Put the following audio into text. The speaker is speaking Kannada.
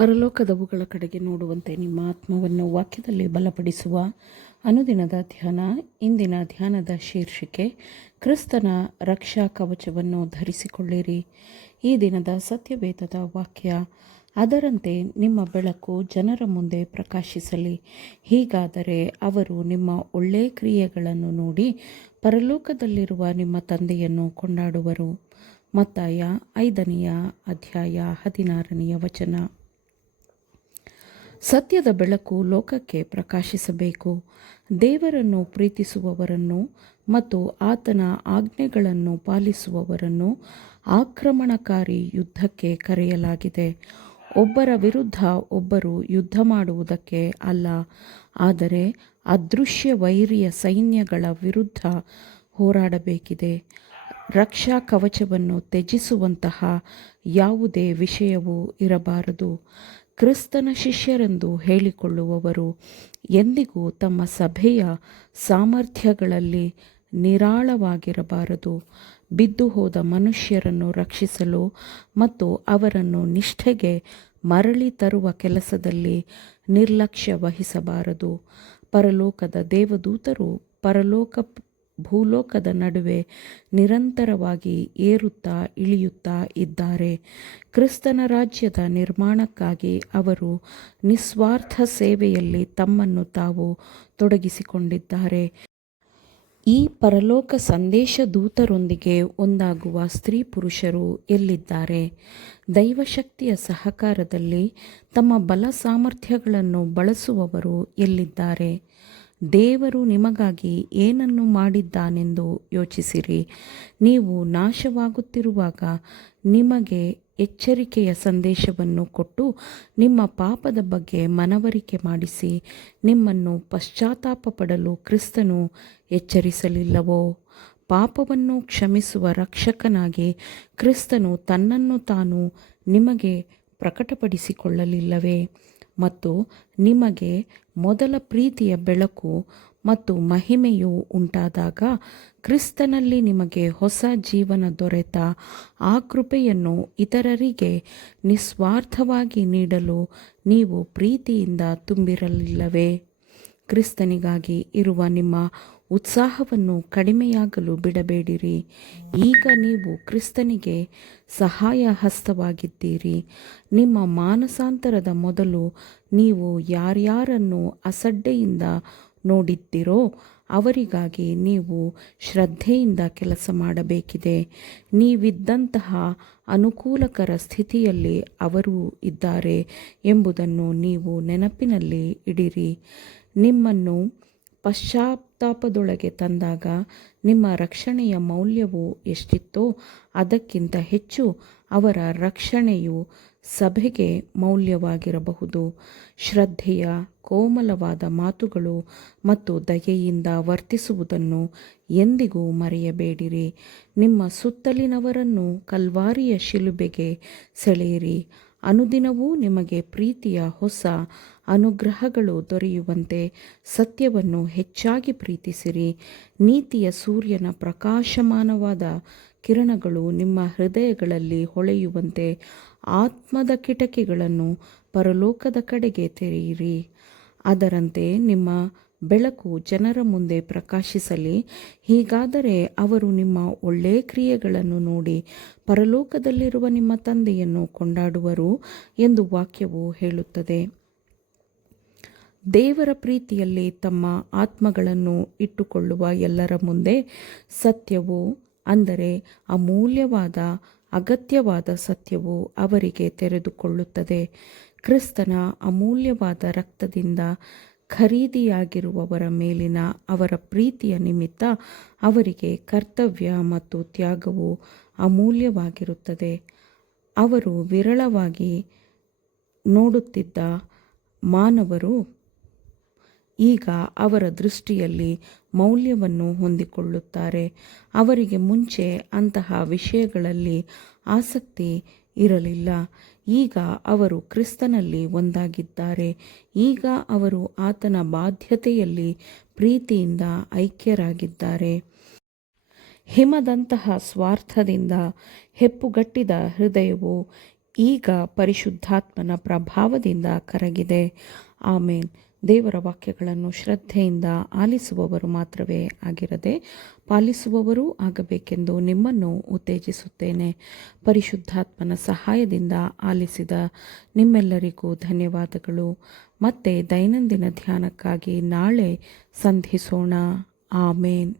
ಪರಲೋಕದವುಗಳ ಕಡೆಗೆ ನೋಡುವಂತೆ ನಿಮ್ಮ ಆತ್ಮವನ್ನು ವಾಕ್ಯದಲ್ಲಿ ಬಲಪಡಿಸುವ ಅನುದಿನದ ಧ್ಯಾನ. ಇಂದಿನ ಧ್ಯಾನದ ಶೀರ್ಷಿಕೆ ಕ್ರಿಸ್ತನ ರಕ್ಷಾ ಕವಚವನ್ನು ಧರಿಸಿಕೊಳ್ಳಿರಿ. ಈ ದಿನದ ಸತ್ಯವೇದದ ವಾಕ್ಯ, ಅದರಂತೆ ನಿಮ್ಮ ಬೆಳಕು ಜನರ ಮುಂದೆ ಪ್ರಕಾಶಿಸಲಿ, ಹೀಗಾದರೆ ಅವರು ನಿಮ್ಮ ಒಳ್ಳೆಯ ಕ್ರಿಯೆಗಳನ್ನು ನೋಡಿ ಪರಲೋಕದಲ್ಲಿರುವ ನಿಮ್ಮ ತಂದೆಯನ್ನು ಕೊಂಡಾಡುವರು. ಮತ್ತಾಯ 5ನೇ ಅಧ್ಯಾಯ 16ನೇ ವಚನ. ಸತ್ಯದ ಬೆಳಕು ಲೋಕಕ್ಕೆ ಪ್ರಕಾಶಿಸಬೇಕು. ದೇವರನ್ನು ಪ್ರೀತಿಸುವವರನ್ನು ಮತ್ತು ಆತನ ಆಜ್ಞೆಗಳನ್ನು ಪಾಲಿಸುವವರನ್ನು ಆಕ್ರಮಣಕಾರಿ ಯುದ್ಧಕ್ಕೆ ಕರೆಯಲಾಗಿದೆ. ಒಬ್ಬರ ವಿರುದ್ಧ ಒಬ್ಬರು ಯುದ್ಧ ಮಾಡುವುದಕ್ಕೆ ಅಲ್ಲ, ಆದರೆ ಅದೃಶ್ಯ ವೈರಿಯ ಸೈನ್ಯಗಳ ವಿರುದ್ಧ ಹೋರಾಡಬೇಕಿದೆ. ರಕ್ಷಾ ಕವಚವನ್ನು ತ್ಯಜಿಸುವಂತಹ ಯಾವುದೇ ವಿಷಯವೂ ಇರಬಾರದು. ಕ್ರಿಸ್ತನ ಶಿಷ್ಯರೆಂದು ಹೇಳಿಕೊಳ್ಳುವವರು ಎಂದಿಗೂ ತಮ್ಮ ಸಭೆಯ ಸಾಮರ್ಥ್ಯಗಳಲ್ಲಿ ನಿರಾಳವಾಗಿರಬಾರದು. ಬಿದ್ದು ಹೋದ ಮನುಷ್ಯರನ್ನು ರಕ್ಷಿಸಲು ಮತ್ತು ಅವರನ್ನು ನಿಷ್ಠೆಗೆ ಮರಳಿ ತರುವ ಕೆಲಸದಲ್ಲಿ ನಿರ್ಲಕ್ಷ್ಯ ವಹಿಸಬಾರದು. ಪರಲೋಕದ ದೇವದೂತರು ಭೂಲೋಕದ ನಡುವೆ ನಿರಂತರವಾಗಿ ಏರುತ್ತಾ ಇಳಿಯುತ್ತಾ ಇದ್ದಾರೆ. ಕ್ರಿಸ್ತನ ರಾಜ್ಯದ ನಿರ್ಮಾಣಕ್ಕಾಗಿ ಅವರು ನಿಸ್ವಾರ್ಥ ಸೇವೆಯಲ್ಲಿ ತಮ್ಮನ್ನು ತಾವು ತೊಡಗಿಸಿಕೊಂಡಿದ್ದಾರೆ. ಈ ಪರಲೋಕ ಸಂದೇಶ ದೂತರೊಂದಿಗೆ ಒಂದಾಗುವ ಸ್ತ್ರೀ ಪುರುಷರು ಎಲ್ಲಿದ್ದಾರೆ? ದೈವಶಕ್ತಿಯ ಸಹಕಾರದಲ್ಲಿ ತಮ್ಮ ಬಲ ಸಾಮರ್ಥ್ಯಗಳನ್ನು ಬಳಸುವವರು ಎಲ್ಲಿದ್ದಾರೆ? ದೇವರು ನಿಮಗಾಗಿ ಏನನ್ನು ಮಾಡಿದ್ದಾನೆಂದು ಯೋಚಿಸಿರಿ. ನೀವು ನಾಶವಾಗುತ್ತಿರುವಾಗ ನಿಮಗೆ ಎಚ್ಚರಿಕೆಯ ಸಂದೇಶವನ್ನು ಕೊಟ್ಟು ನಿಮ್ಮ ಪಾಪದ ಬಗ್ಗೆ ಮನವರಿಕೆ ಮಾಡಿಸಿ ನಿಮ್ಮನ್ನು ಪಶ್ಚಾತ್ತಾಪ ಪಡಲು ಕ್ರಿಸ್ತನು ಎಚ್ಚರಿಸಲಿಲ್ಲವೋ? ಪಾಪವನ್ನು ಕ್ಷಮಿಸುವ ರಕ್ಷಕನಾಗಿ ಕ್ರಿಸ್ತನು ತನ್ನನ್ನು ತಾನು ನಿಮಗೆ ಪ್ರಕಟಪಡಿಸಿಕೊಳ್ಳಲಿಲ್ಲವೇ? ಮತ್ತು ನಿಮಗೆ ಮೊದಲ ಪ್ರೀತಿಯ ಬೆಳಕು ಮತ್ತು ಮಹಿಮೆಯು ಉಂಟಾದಾಗ ಕ್ರಿಸ್ತನಲ್ಲಿ ನಿಮಗೆ ಹೊಸ ಜೀವನ ದೊರೆತ ಆ ಕೃಪೆಯನ್ನು ಇತರರಿಗೆ ನಿಸ್ವಾರ್ಥವಾಗಿ ನೀಡಲು ನೀವು ಪ್ರೀತಿಯಿಂದ ತುಂಬಿರಲಿಲ್ಲವೇ? ಕ್ರಿಸ್ತನಿಗಾಗಿ ಇರುವ ನಿಮ್ಮ ಉತ್ಸಾಹವನ್ನು ಕಡಿಮೆಯಾಗಲು ಬಿಡಬೇಡಿರಿ. ಈಗ ನೀವು ಕ್ರಿಸ್ತನಿಗೆ ಸಹಾಯ ಹಸ್ತವಾಗಿದ್ದೀರಿ. ನಿಮ್ಮ ಮಾನಸಾಂತರದ ಮೊದಲು ನೀವು ಯಾರ್ಯಾರನ್ನು ಅಸಡ್ಡೆಯಿಂದ ನೋಡಿದ್ದೀರೋ ಅವರಿಗಾಗಿ ನೀವು ಶ್ರದ್ಧೆಯಿಂದ ಕೆಲಸ ಮಾಡಬೇಕಿದೆ. ನೀವಿದ್ದಂತಹ ಅನುಕೂಲಕರ ಸ್ಥಿತಿಯಲ್ಲಿ ಅವರೂ ಇದ್ದಾರೆ ಎಂಬುದನ್ನು ನೀವು ನೆನಪಿನಲ್ಲಿ ಇಡಿರಿ. ನಿಮ್ಮನ್ನು ಪಶ್ಚಾತ್ತಾಪದೊಳಗೆ ತಂದಾಗ ನಿಮ್ಮ ರಕ್ಷಣೆಯ ಮೌಲ್ಯವು ಎಷ್ಟಿತ್ತೋ ಅದಕ್ಕಿಂತ ಹೆಚ್ಚು ಅವರ ರಕ್ಷಣೆಯು ಸಭೆಗೆ ಮೌಲ್ಯವಾಗಿರಬಹುದು. ಶ್ರದ್ಧೆಯ ಕೋಮಲವಾದ ಮಾತುಗಳು ಮತ್ತು ದಯೆಯಿಂದ ವರ್ತಿಸುವುದನ್ನು ಎಂದಿಗೂ ಮರೆಯಬೇಡಿರಿ. ನಿಮ್ಮ ಸುತ್ತಲಿನವರನ್ನು ಕಲ್ವಾರಿಯ ಶಿಲುಬೆಗೆ ಸೆಳೆಯಿರಿ. ಅನುದಿನವೂ ನಿಮಗೆ ಪ್ರೀತಿಯ ಹೊಸ ಅನುಗ್ರಹಗಳು ದೊರೆಯುವಂತೆ ಸತ್ಯವನ್ನು ಹೆಚ್ಚಾಗಿ ಪ್ರೀತಿಸಿರಿ. ನೀತಿಯ ಸೂರ್ಯನ ಪ್ರಕಾಶಮಾನವಾದ ಕಿರಣಗಳು ನಿಮ್ಮ ಹೃದಯಗಳಲ್ಲಿ ಹೊಳೆಯುವಂತೆ ಆತ್ಮದ ಕಿಟಕಿಗಳನ್ನು ಪರಲೋಕದ ಕಡೆಗೆ ತೆರೆಯಿರಿ. ಅದರಂತೆ ನಿಮ್ಮ ಬೆಳಕು ಜನರ ಮುಂದೆ ಪ್ರಕಾಶಿಸಲಿ, ಹೀಗಾದರೆ ಅವರು ನಿಮ್ಮ ಒಳ್ಳೆಯ ಕ್ರಿಯೆಗಳನ್ನು ನೋಡಿ ಪರಲೋಕದಲ್ಲಿರುವ ನಿಮ್ಮ ತಂದೆಯನ್ನು ಕೊಂಡಾಡುವರು ಎಂದು ವಾಕ್ಯವು ಹೇಳುತ್ತದೆ. ದೇವರ ಪ್ರೀತಿಯಲ್ಲಿ ತಮ್ಮ ಆತ್ಮಗಳನ್ನು ಇಟ್ಟುಕೊಳ್ಳುವ ಎಲ್ಲರ ಮುಂದೆ ಸತ್ಯವು, ಅಂದರೆ ಅಮೂಲ್ಯವಾದ ಅಗತ್ಯವಾದ ಸತ್ಯವು ಅವರಿಗೆ ತೆರೆದುಕೊಳ್ಳುತ್ತದೆ. ಕ್ರಿಸ್ತನ ಅಮೂಲ್ಯವಾದ ರಕ್ತದಿಂದ ಖರೀದಿಯಾಗಿರುವವರ ಮೇಲಿನ ಅವರ ಪ್ರೀತಿಯ ನಿಮಿತ್ತ ಅವರಿಗೆ ಕರ್ತವ್ಯ ಮತ್ತು ತ್ಯಾಗವು ಅಮೂಲ್ಯವಾಗಿರುತ್ತದೆ. ಅವರು ವಿರಳವಾಗಿ ನೋಡುತ್ತಿದ್ದ ಮಾನವರು ಈಗ ಅವರ ದೃಷ್ಟಿಯಲ್ಲಿ ಮೌಲ್ಯವನ್ನು ಹೊಂದಿಕೊಳ್ಳುತ್ತಾರೆ. ಅವರಿಗೆ ಮುಂಚೆ ಅಂತಹ ವಿಷಯಗಳಲ್ಲಿ ಆಸಕ್ತಿ ಇರಲಿಲ್ಲ. ಈಗ ಅವರು ಕ್ರಿಸ್ತನಲ್ಲಿ ಒಂದಾಗಿದ್ದಾರೆ. ಈಗ ಅವರು ಆತನ ಬಾಧ್ಯತೆಯಲ್ಲಿ ಪ್ರೀತಿಯಿಂದ ಐಕ್ಯರಾಗಿದ್ದಾರೆ. ಹಿಮದಂತಹ ಸ್ವಾರ್ಥದಿಂದ ಹೆಪ್ಪುಗಟ್ಟಿದ ಹೃದಯವು ಈಗ ಪರಿಶುದ್ಧಾತ್ಮನ ಪ್ರಭಾವದಿಂದ ಕರಗಿದೆ. ಆಮೇನ್. ದೇವರ ವಾಕ್ಯಗಳನ್ನು ಶ್ರದ್ಧೆಯಿಂದ ಆಲಿಸುವವರು ಮಾತ್ರವೇ ಆಗಿರದೆ ಪಾಲಿಸುವವರೂ ಆಗಬೇಕೆಂದು ನಿಮ್ಮನ್ನು ಉತ್ತೇಜಿಸುತ್ತೇನೆ. ಪರಿಶುದ್ಧಾತ್ಮನ ಸಹಾಯದಿಂದ ಆಲಿಸಿದ ನಿಮ್ಮೆಲ್ಲರಿಗೂ ಧನ್ಯವಾದಗಳು. ಮತ್ತೆ ದೈನಂದಿನ ಧ್ಯಾನಕ್ಕಾಗಿ ನಾಳೆ ಸಂಧಿಸೋಣ. ಆಮೇನ್.